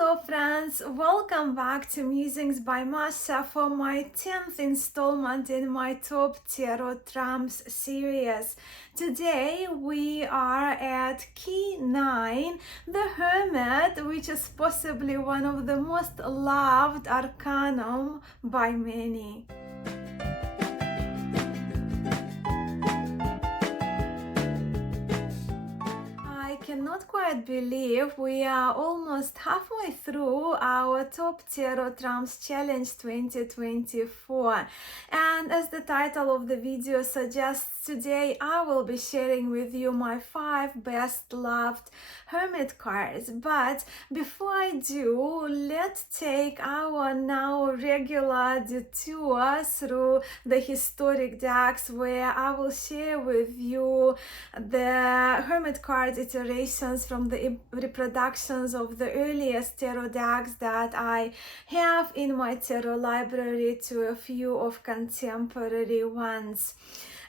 Hello friends, welcome back to Musings by Masha for my 10th installment in my Top Tarot Trumps series. Today we are at key 9, the Hermit, which is possibly one of the most loved Arcanum by many. I cannot quite believe we are almost halfway through our Top Tarot Trumps Challenge 2024, and as the title of the video suggests, today I will be sharing with you my 5 best loved Hermit cards. But before I do, let's take our now regular detour through the historic decks, where I will share with you the Hermit card iterations from the reproductions of the earliest tarot decks that I have in my tarot library to a few of contemporary ones.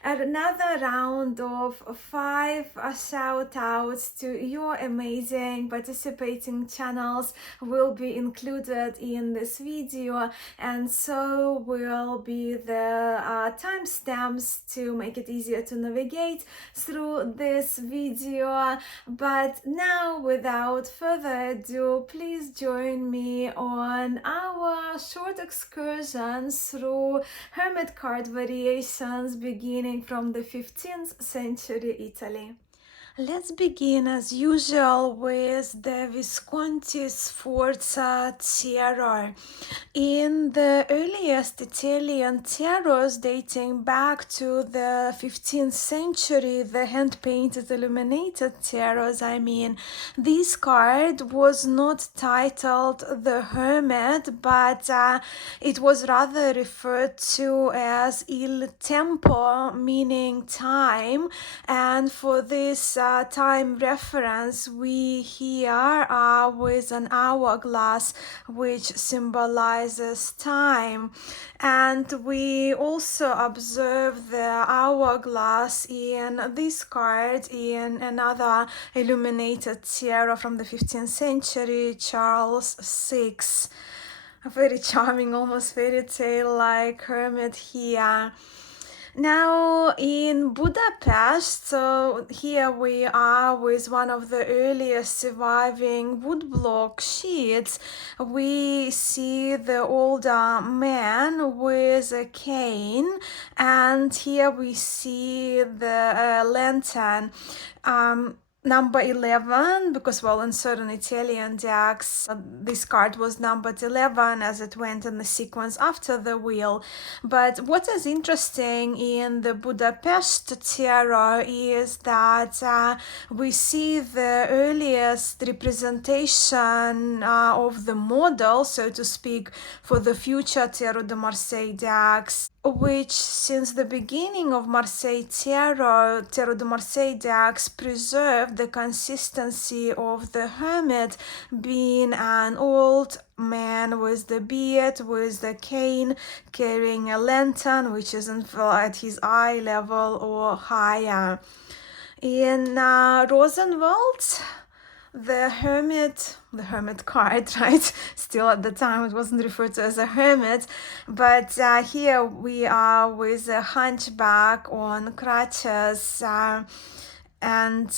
Another round of 5 shout outs to your amazing participating channels will be included in this video, and so will be the timestamps to make it easier to navigate through this video. But now, without further ado, please join me on our short excursion through Hermit card variations beginning from the 15th century Italy. Let's begin as usual with the Visconti Sforza tarot. In the earliest Italian tarots dating back to the 15th century, the hand-painted illuminated tarots, this card was not titled the Hermit, but it was rather referred to as il tempo, meaning time, and for this time reference we here are with an hourglass which symbolizes time, and we also observe the hourglass in this card in another illuminated tarot from the 15th century, Charles VI. A very charming, almost fairy tale like hermit here. Now in Budapest, so here we are with one of the earliest surviving woodblock sheets. We see the older man with a cane, and here we see the lantern. Number 11, because well, in certain Italian decks this card was numbered 11 as it went in the sequence after the wheel. But what is interesting in the Budapest tarot is that we see the earliest representation of the model, so to speak, for the future Tarot de Marseille decks, which since the beginning of Marseille Tarot de Marseille decks preserved the consistency of the hermit being an old man with the beard, with the cane, carrying a lantern which isn't at his eye level or higher. In Rosenwald, the hermit card, right? Still at the time it wasn't referred to as a hermit, but here we are with a hunchback on crutches, and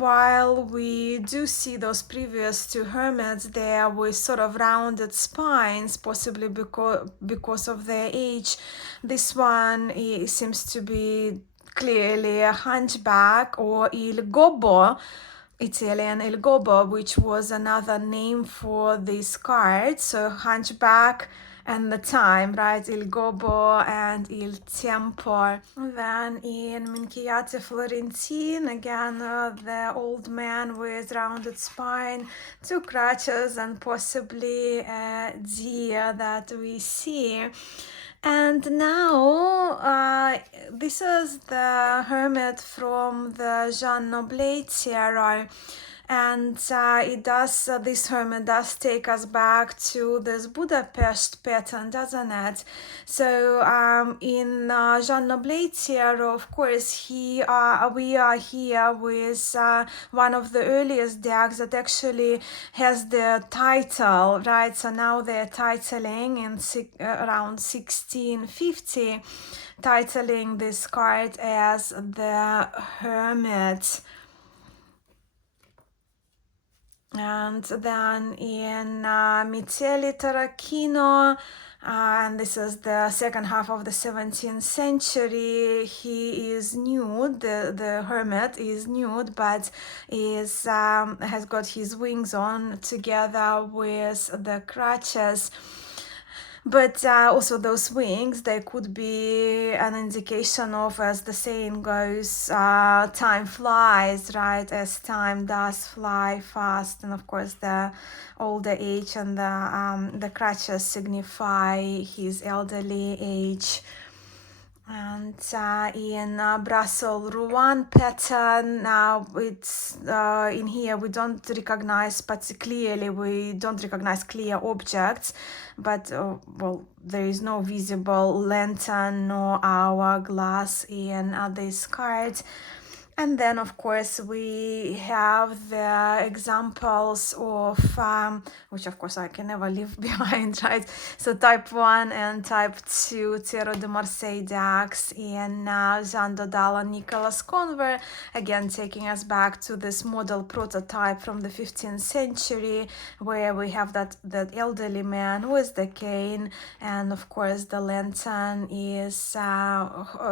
while we do see those previous two hermits there with sort of rounded spines, possibly because of their age, this one seems to be clearly a hunchback, or il gobbo, Italian il gobbo, which was another name for this card. So hunchback and the time, right? Il gobbo and il tempo. Then in Minchiate Florentine, again the old man with rounded spine, two crutches, and possibly a deer that we see. And now this is the hermit from the Jean Noblet tarot. and this hermit does take us back to this Budapest pattern, doesn't it? So in Jean Noblet tarot, of course, we are here with one of the earliest decks that actually has the title, right? So now they're titling in around 1650, titling this card as the Hermit. And then in Michele Tarachino, and this is the second half of the 17th century, he is nude, the hermit is nude, but is has got his wings on together with the crutches. But also those wings, they could be an indication of, as the saying goes, time flies, right? As time does fly fast. And of course the older age and the crutches signify his elderly age. And in Brussels Rouen pattern, it's in here we don't recognize clear objects, but well, there is no visible lantern nor hourglass in this card. And then, of course, we have the examples of, which of course I can never leave behind, right? So type 1 and type 2 Tarot de Marseille decks in Jean Dodal and Nicolas Conver, again taking us back to this model prototype from the 15th century, where we have that elderly man with the cane, and of course the lantern is,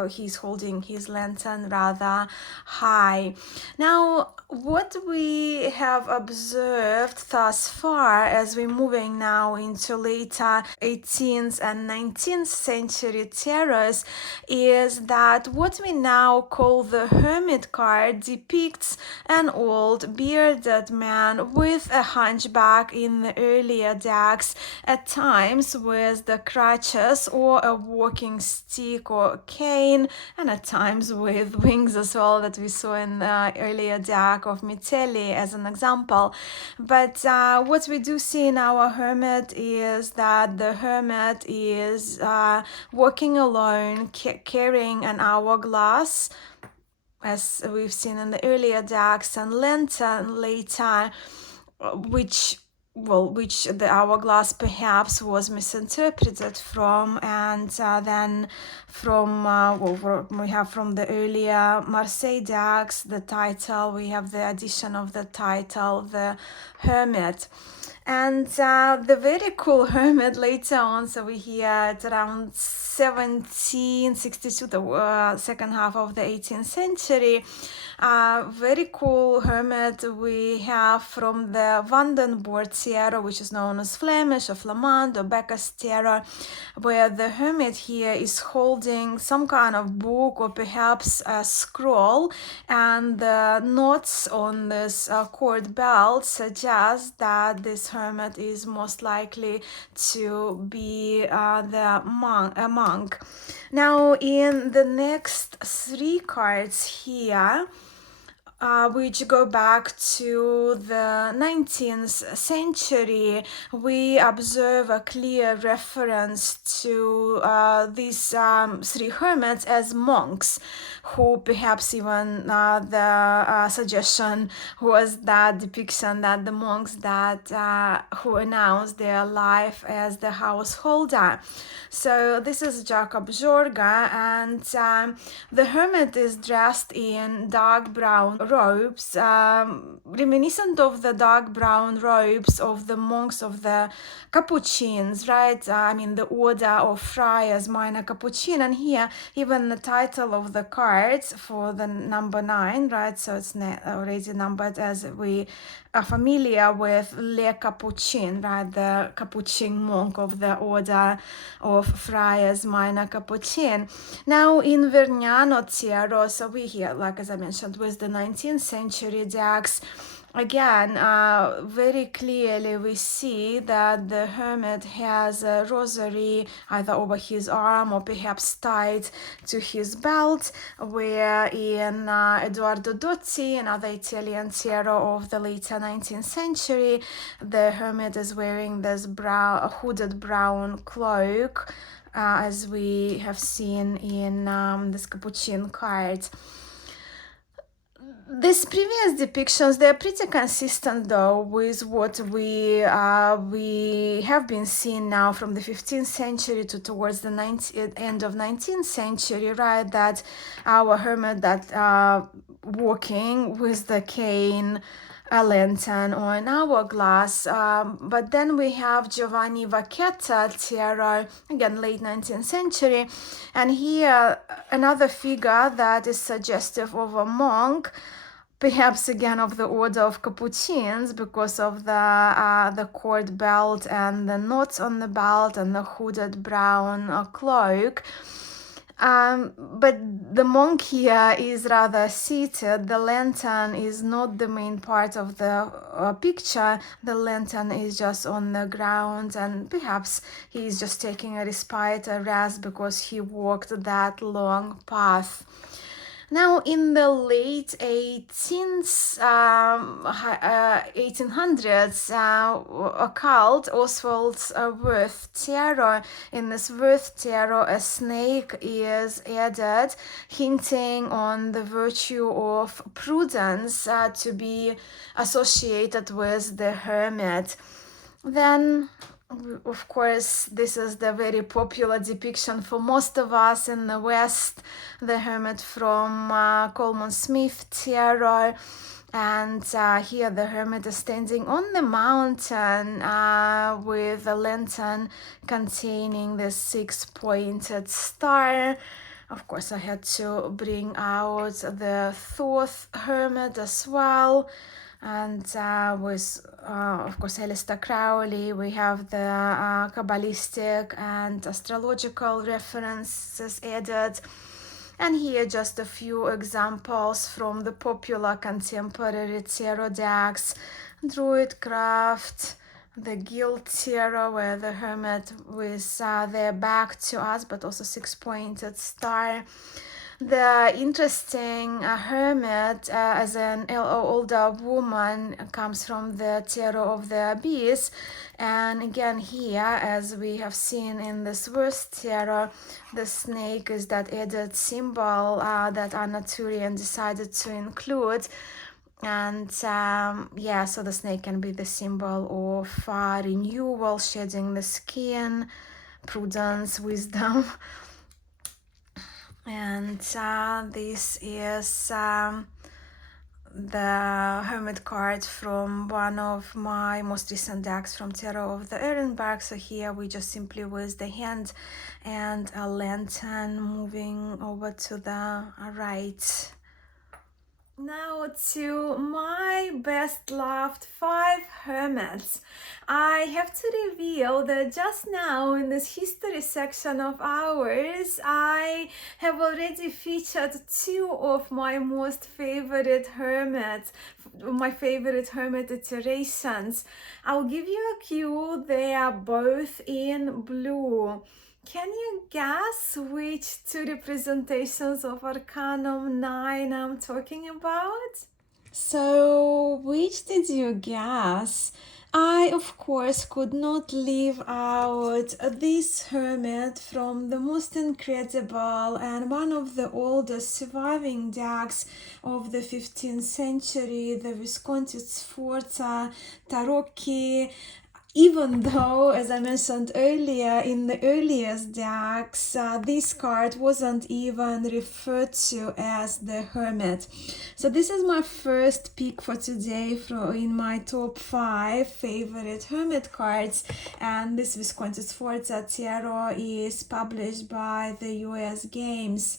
he's holding his lantern rather high. Now, what we have observed thus far as we're moving now into later 18th and 19th century tarots is that what we now call the Hermit card depicts an old bearded man with a hunchback in the earlier decks, at times with the crutches or a walking stick or cane, and at times with wings as well, that we saw in the earlier deck of Michele as an example. But what we do see in our hermit is that the hermit is walking alone, carrying an hourglass, as we've seen in the earlier decks, and lantern later, which the hourglass perhaps was misinterpreted from, and then from we have from the earlier Marseille decks the title, we have the addition of the title, the Hermit. And the very cool hermit later on, so we hear at around 1762, the second half of the 18th century, very cool hermit we have from the Vandenborg tarot, which is known as Flemish or Flamand or Bacchus tarot, where the hermit here is holding some kind of book or perhaps a scroll, and the knots on this cord belt suggest that this hermit is most likely to be a monk. Now, in the next three cards here, which go back to the 19th century, we observe a clear reference to these three hermits as monks, who perhaps even the suggestion was that depiction that the monks that who announced their life as the householder. So this is Jacob Jorga, and the hermit is dressed in dark brown robes, reminiscent of the dark brown robes of the monks of the Capuchins, right? I mean, the order of friars, minor Capuchin, and here even the title of the cards for the number 9, right? So it's already numbered, as we are familiar with Les Capuchin, right? The Capuchin monk of the order of friars, minor Capuchin. Now in Vergnano tarot, so we here, like as I mentioned, with the 19th century decks, again, very clearly we see that the hermit has a rosary either over his arm or perhaps tied to his belt, where in Edoardo Dotti, another Italian tarot of the later 19th century, the hermit is wearing this hooded brown cloak, as we have seen in this Capuchin card. These previous depictions, they're pretty consistent though with what we have been seeing now from the 15th century to towards the end of 19th century, right? That our hermit that walking with the cane, a lantern or an hourglass, but then we have Giovanni Vacchetta tarot, again late 19th century, and here another figure that is suggestive of a monk, perhaps again of the order of Capuchins, because of the cord belt and the knots on the belt and the hooded brown cloak. But the monk here is rather seated. The lantern is not the main part of the picture. The lantern is just on the ground, and perhaps he is just taking a respite, a rest, because he walked that long path. Now, in the late 1800s, occult Oswald's Worth tarot. In this Worth tarot, a snake is added, hinting on the virtue of prudence to be associated with the hermit. Then, of course, this is the very popular depiction for most of us in the West, the hermit from Coleman Smith tarot. And here the hermit is standing on the mountain with a lantern containing the 6-pointed star. Of course, I had to bring out the Thoth hermit as well. And with, of course, Alistair Crowley, we have the Kabbalistic and astrological references added. And here just a few examples from the popular contemporary tarot decks, Druidcraft, the Guild tarot, where the hermit with their back to us, but also 6-pointed star. The interesting hermit as an older woman comes from the tarot of the abyss, and again here, as we have seen in this worst tarot, the snake is that added symbol that Anatolian decided to include. And yeah, so the snake can be the symbol of renewal, shedding the skin, prudence, wisdom. And this is the hermit card from one of my most recent decks from Tarot of the Ehrenberg. So here we just simply with the hand and a lantern moving over to the right. Now to my best loved 5 hermits. I have to reveal that just now in this history section of ours, I have already featured 2 of my most favorite hermits, my favorite hermit iterations. I'll give you a clue, they are both in blue. Can you guess which 2 representations of Arcanum IX I'm talking about? So, which did you guess? I, of course, could not leave out this hermit from the most incredible and one of the oldest surviving decks of the 15th century, the Visconti Sforza Tarocchi. Even though, as I mentioned earlier, in the earliest decks, this card wasn't even referred to as the Hermit. So this is my first pick for today in my top 5 favorite Hermit cards. And this Visconti Sforza Tarot is published by the US Games.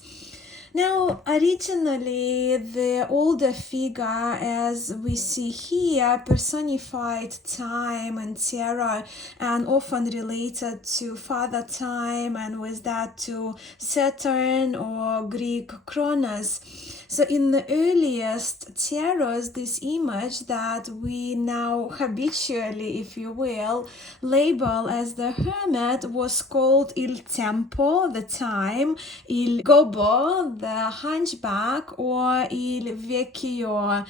Now, originally, the older figure, as we see here, personified time and terror, and often related to Father Time, and with that to Saturn or Greek Kronos. So in the earliest tarots, this image that we now habitually, if you will, label as the hermit was called Il Tempo, the time, Il Gobbo, the hunchback, or Il Vecchio,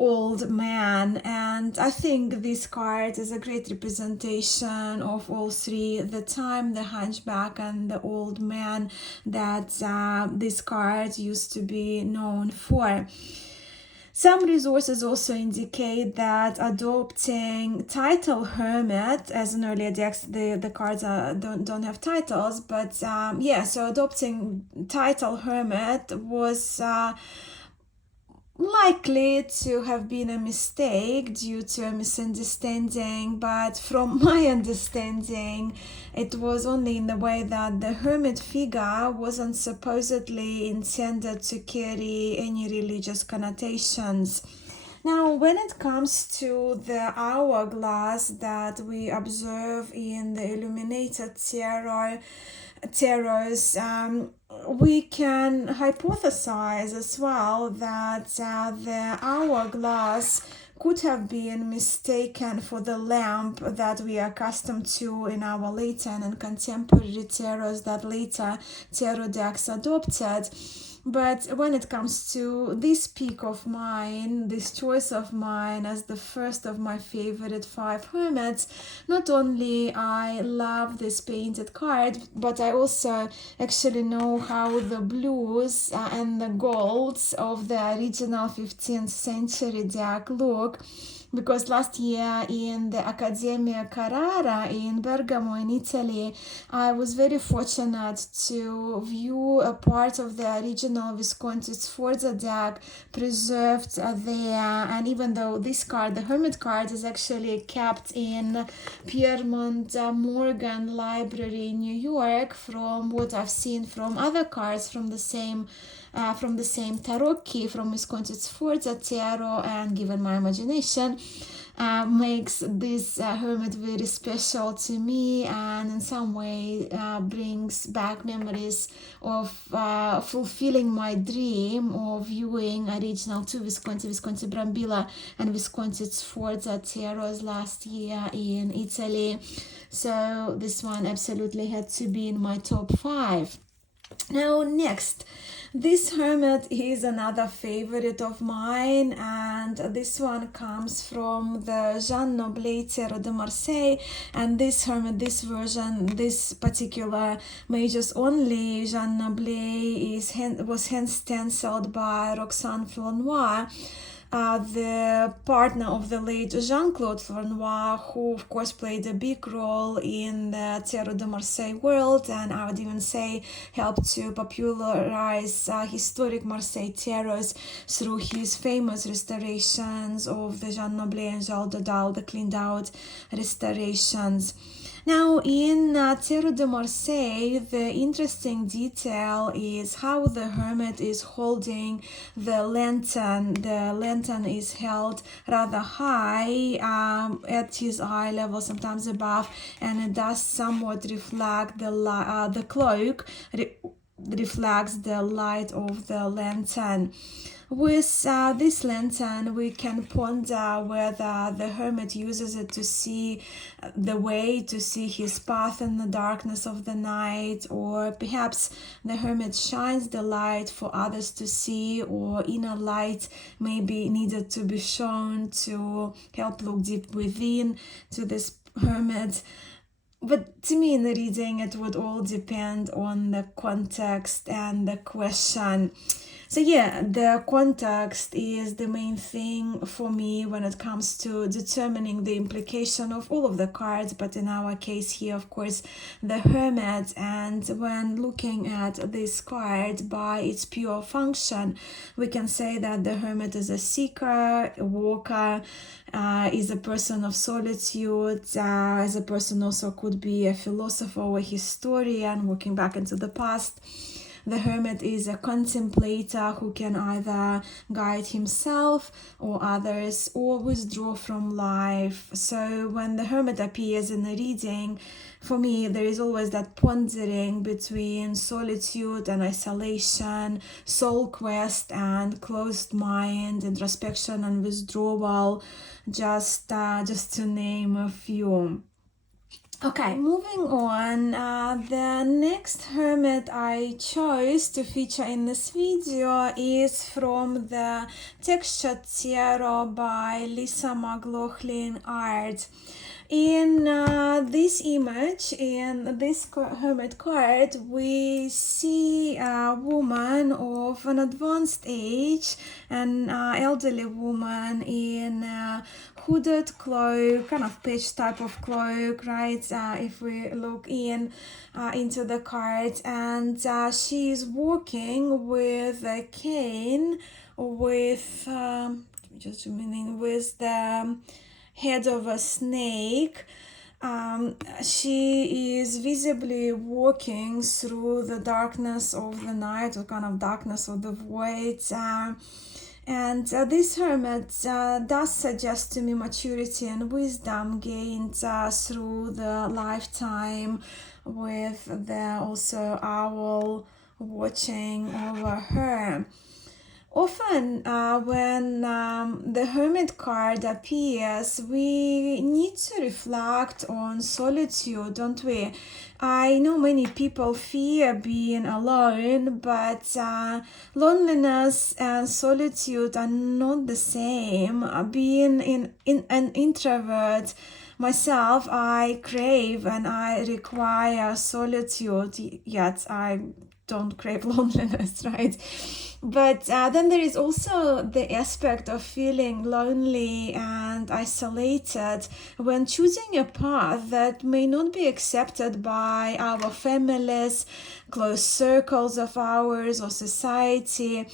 old man. And I think this card is a great representation of all three, the time, the hunchback, and the old man, that this card used to be known for. Some resources also indicate that adopting title hermit, as in earlier decks, the cards don't have titles, but so adopting title hermit was likely to have been a mistake due to a misunderstanding, but from my understanding, it was only in the way that the hermit figure wasn't supposedly intended to carry any religious connotations. Now, when it comes to the hourglass that we observe in the illuminated tarots, we can hypothesize as well that the hourglass could have been mistaken for the lamp that we are accustomed to in our later and contemporary tarots that later tarot decks adopted. But when it comes to this pick of mine, this choice of mine as the first of my favorite 5 hermits, not only I love this painted card, but I also actually know how the blues and the golds of the original 15th century deck look. Because last year in the Accademia Carrara in Bergamo in Italy, I was very fortunate to view a part of the original Visconti Sforza deck preserved there. And even though this card, the Hermit card, is actually kept in Piermont Morgan Library in New York, from what I've seen from other cards from the same tarocchi, from Visconti Sforza tarot, and given my imagination, makes this hermit very special to me, and in some way brings back memories of fulfilling my dream of viewing original 2 Visconti Brambilla and Visconti Sforza tarots last year in Italy. So this one absolutely had to be in my top 5. Now, next, this hermit is another favorite of mine, and this one comes from the Jean Noblet Tarot de Marseille. And this hermit, this version, this particular Majors Only Jean Noblet was hand stenciled by Roxane Flournoy, the partner of the late Jean-Claude Flournoy, who of course played a big role in the Tarot de Marseille world, and I would even say helped to popularize historic Marseille tarots through his famous restorations of the Jean Noblet and Jean Dodal, the cleaned out restorations. Now, in Tarot de Marseille, the interesting detail is how the hermit is holding the lantern. The lantern is held rather high at his eye level, sometimes above, and it does somewhat reflect the cloak reflects the light of the lantern. With this lantern, we can ponder whether the hermit uses it to see the way, to see his path in the darkness of the night, or perhaps the hermit shines the light for others to see, or inner light may be needed to be shown to help look deep within to this hermit. But to me, in the reading, it would all depend on the context and the question. So yeah, the context is the main thing for me when it comes to determining the implication of all of the cards, but in our case here, of course, the hermit. And when looking at this card by its pure function, we can say that the hermit is a seeker, a walker, is a person of solitude, as a person also could be a philosopher or a historian looking back into the past. the hermit is a contemplator who can either guide himself or others or withdraw from life. So when the hermit appears in a reading, for me, there is always that pondering between solitude and isolation, soul quest and closed mind, introspection and withdrawal, just to name a few. Okay, moving on, the next hermit I chose to feature in this video is from the Textured Tarot by Lisa McLaughlin Art. In this image, in this hermit card, we see a woman of an advanced age, an elderly woman in a hooded cloak, kind of patch type of cloak, right? If we look into the card, and she is walking with a cane, with just meaning with the head of a snake. She is visibly walking through the darkness of the night, or kind of darkness of the void. And this hermit does suggest to me maturity and wisdom gained through the lifetime, with the also owl watching over her. Often when the hermit card appears, we need to reflect on solitude, don't we? I know many people fear being alone, but loneliness and solitude are not the same. Being an introvert myself, I crave and I require solitude, yet I don't crave loneliness, right? But then there is also the aspect of feeling lonely and isolated when choosing a path that may not be accepted by our families, close circles of ours, or society.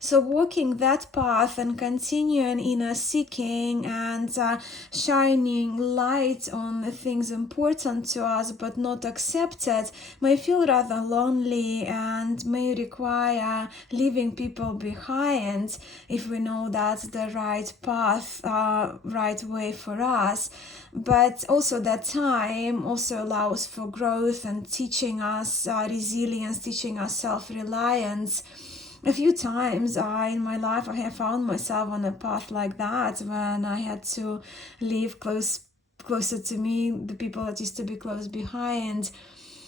So walking that path and continuing inner seeking and shining light on the things important to us but not accepted may feel rather lonely and may require leaving people behind if we know that's the right path, right way for us. But also that time also allows for growth and teaching us resilience, teaching us self-reliance. A few times in my life I have found myself on a path like that, when I had to leave closer to me the people that used to be close behind.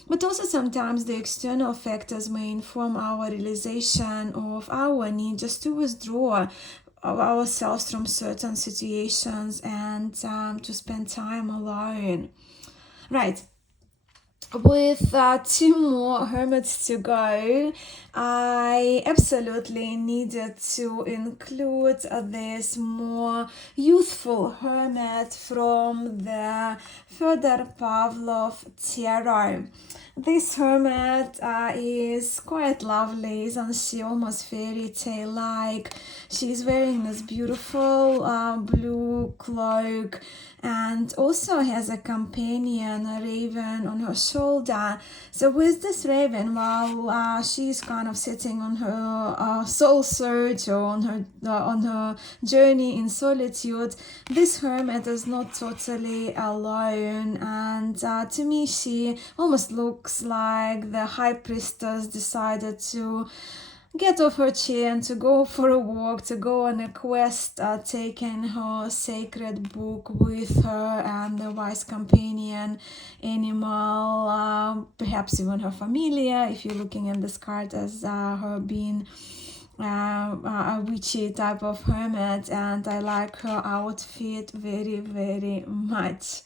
But also sometimes the external factors may inform our realization of our need just to withdraw ourselves from certain situations and to spend time alone. Right. With 2 more hermits to go, I absolutely needed to include this more youthful hermit from the Fyodor Pavlov Tarot. This hermit is quite lovely, isn't she? Almost fairy tale like. She's wearing this beautiful blue cloak and also has a companion, a raven, on her shoulder. So with this raven, while she's kind of sitting on her soul search, or on her journey in solitude, this hermit is not totally alone, and to me she almost looks like the high priestess decided to get off her chair and to go for a walk, to go on a quest, taking her sacred book with her and the wise companion animal, perhaps even her familiar, if you're looking at this card as her being a witchy type of hermit. And I like her outfit very, very much.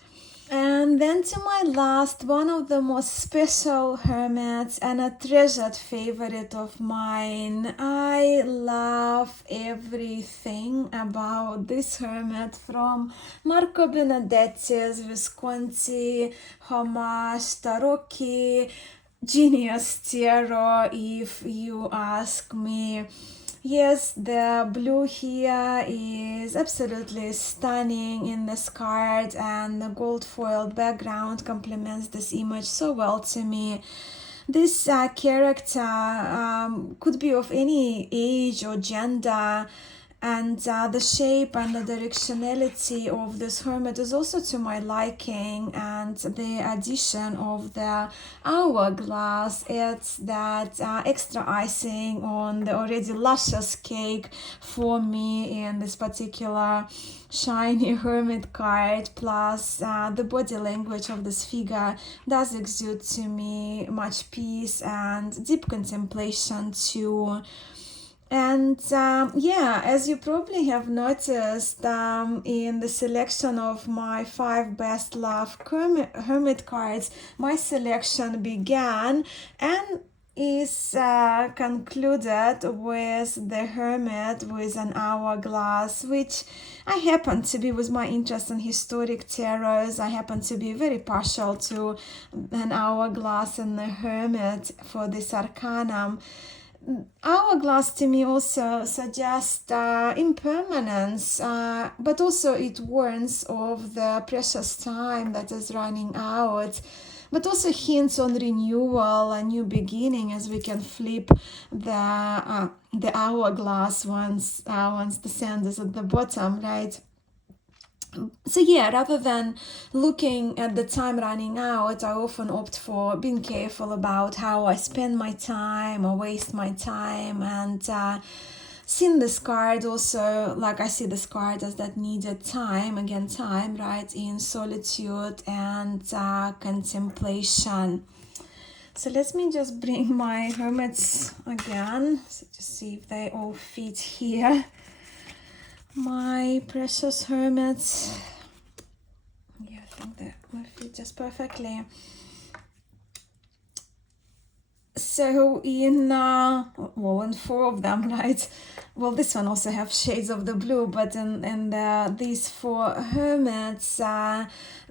And then to my last, one of the most special hermits and a treasured favorite of mine. I love everything about this hermit, from Marco Benedetti's Visconti, Homage, Tarocchi, Genius Tarot, if you ask me. Yes, the blue here is absolutely stunning in this card, and the gold foiled background complements this image so well to me. This character could be of any age or gender, and the shape and the directionality of this hermit is also to my liking, and the addition of the hourglass adds that extra icing on the already luscious cake for me in this particular shiny hermit card. Plus the body language of this figure does exude to me much peace and deep contemplation too. And yeah, as you probably have noticed in the selection of my 5 best love hermit cards, my selection began and is concluded with the hermit with an hourglass, which I happen to be, with my interest in historic tarots, I happen to be very partial to an hourglass and the hermit for this arcanum. Hourglass to me also suggests impermanence, but also it warns of the precious time that is running out, but also hints on renewal, a new beginning, as we can flip the hourglass once the sand is at the bottom, right? So yeah, rather than looking at the time running out, I often opt for being careful about how I spend my time or waste my time. And seeing this card also, like I see this card as that needed time, again time, right, in solitude and contemplation. So let me just bring my hermits again, so just see if they all fit here. My precious hermits. Yeah, I think that will fit just perfectly. So in 4 of them, right? Well, this one also have shades of the blue, but in these 4 hermits,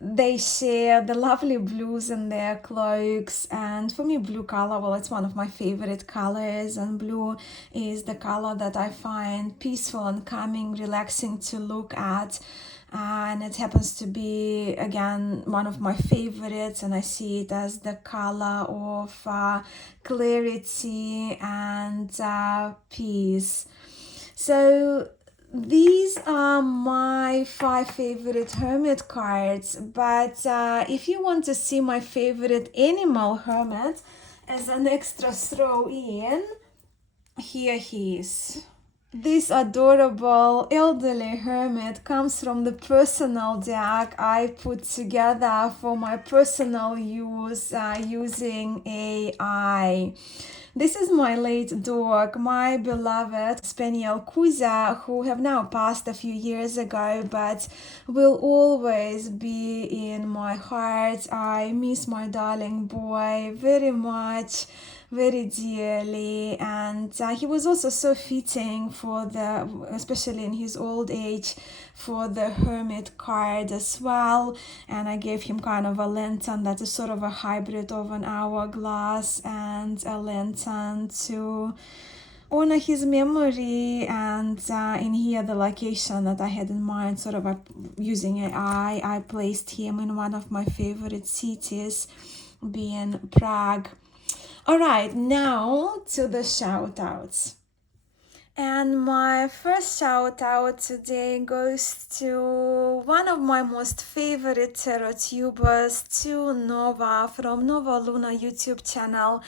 they share the lovely blues in their cloaks. And for me, blue color, well, it's one of my favorite colors, and blue is the color that I find peaceful and calming, relaxing to look at. And it happens to be, again, one of my favorites, and I see it as the color of clarity and peace. So these are my 5 favorite hermit cards, but if you want to see my favorite animal hermit as an extra throw in, here he is. This adorable elderly hermit comes from the personal deck I put together for my personal use using AI. This is my late dog, my beloved spaniel Kuza, who have now passed a few years ago, but will always be in my heart. I miss my darling boy very much, very dearly, and he was also so fitting for the, especially in his old age, for the hermit card as well. And I gave him kind of a lantern that is sort of a hybrid of an hourglass and a lantern to honor his memory. And in here, the location that I had in mind, sort of using AI, I placed him in one of my favorite cities, being Prague. All right, now to the shout-outs. And my first shout out today goes to one of my most favorite tarot tubers, to Nova from Nova Luna YouTube channel.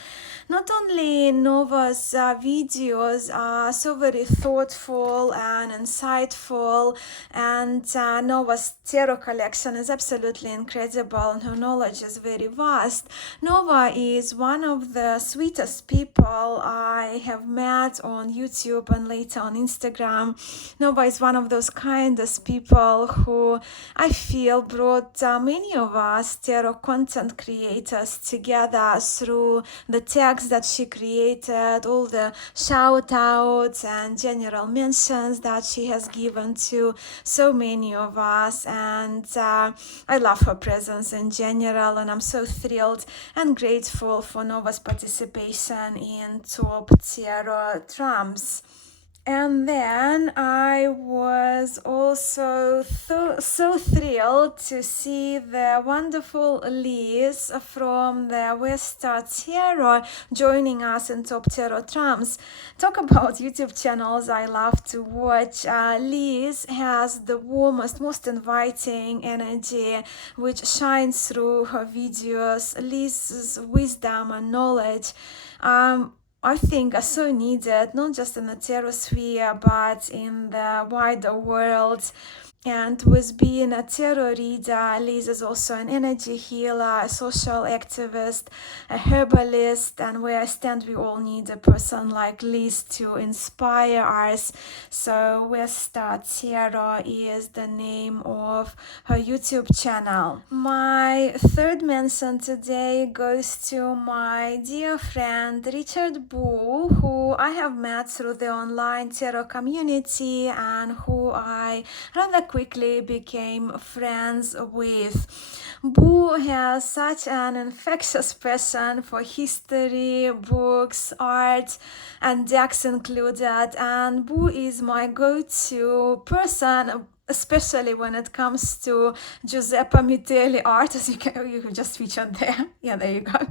Not only Nova's videos are so very thoughtful and insightful, and Nova's tarot collection is absolutely incredible, and her knowledge is very vast. Nova is one of the sweetest people I have met on YouTube and later on Instagram. Nova is one of those kindest people who I feel brought many of us tarot content creators together through the tags that she created, all the shout outs and general mentions that she has given to so many of us. And I love her presence in general, and I'm so thrilled and grateful for Nova's participation in top tarot trumps. And then I was also so thrilled to see the wonderful Liz from the West Star Tarot joining us in Top Tarot Trumps. Talk about YouTube channels I love to watch. Liz has the warmest, most inviting energy which shines through her videos. Liz's wisdom and knowledge I think are so needed, not just in the tarot sphere, but in the wider world. And with being a tarot reader, Liz is also an energy healer, a social activist, a herbalist, and where I stand, we all need a person like Liz to inspire us. So West Star Tarot is the name of her YouTube channel. My third mention today goes to my dear friend Richard Boo, who I have met through the online tarot community and who I rather quickly became friends with. Boo has such an infectious passion for history, books, art, and decks included, and Boo is my go-to person, especially when it comes to Giuseppe Mitelli art, as you can just feature there. Yeah, there you go.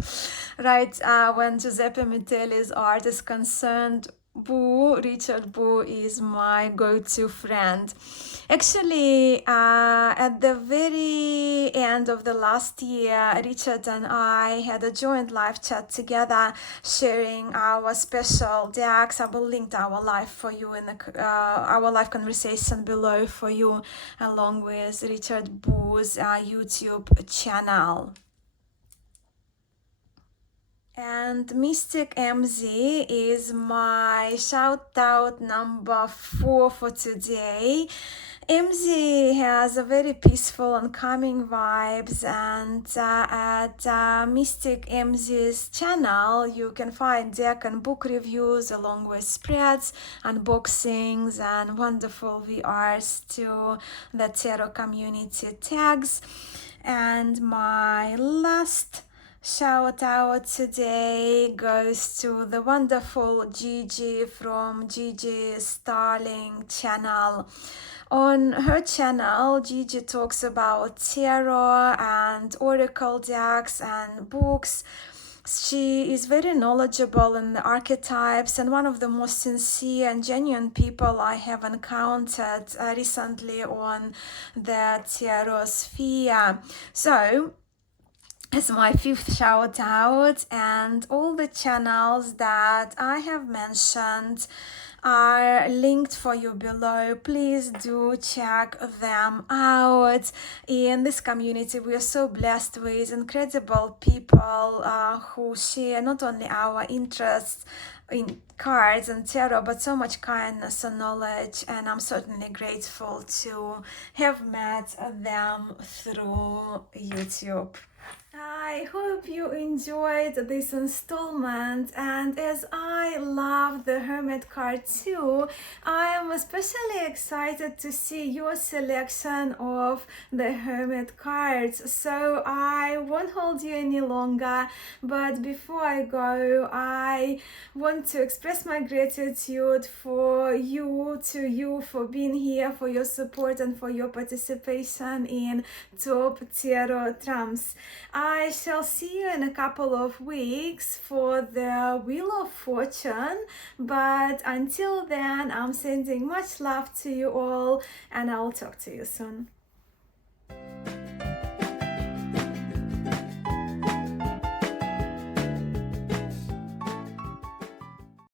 Right, when Giuseppe Mitelli's art is concerned, Richard Boo is my go-to friend. Actually, at the very end of the last year, Richard and I had a joint live chat together, sharing our special decks. I will link our live for you in our live conversation below for you, along with Richard Boo's YouTube channel. And Mystic MZ is my shout out number 4 for today. MZ has a very peaceful and calming vibes, and at Mystic MZ's channel you can find deck and book reviews along with spreads, unboxings, and wonderful VRs to the tarot community tags. And my last shout out today goes to the wonderful Gigi from Gigi's Starling channel. On her channel, Gigi talks about tarot and oracle decks and books. She is very knowledgeable in the archetypes and one of the most sincere and genuine people I have encountered recently on the tarot sphere. So, as my 5th shout out, and all the channels that I have mentioned are linked for you below. Please do check them out. In this community, we are so blessed with incredible people who share not only our interests in cards and tarot, but so much kindness and knowledge, and I'm certainly grateful to have met them through YouTube. I hope you enjoyed this installment, and as I love the Hermit card too, I am especially excited to see your selection of the Hermit cards. So I won't hold you any longer, but before I go, I want to express my gratitude for you for being here, for your support and for your participation in Top Tarot Trumps. I shall see you in a couple of weeks for the Wheel of Fortune, but until then, I'm sending much love to you all, and I'll talk to you soon.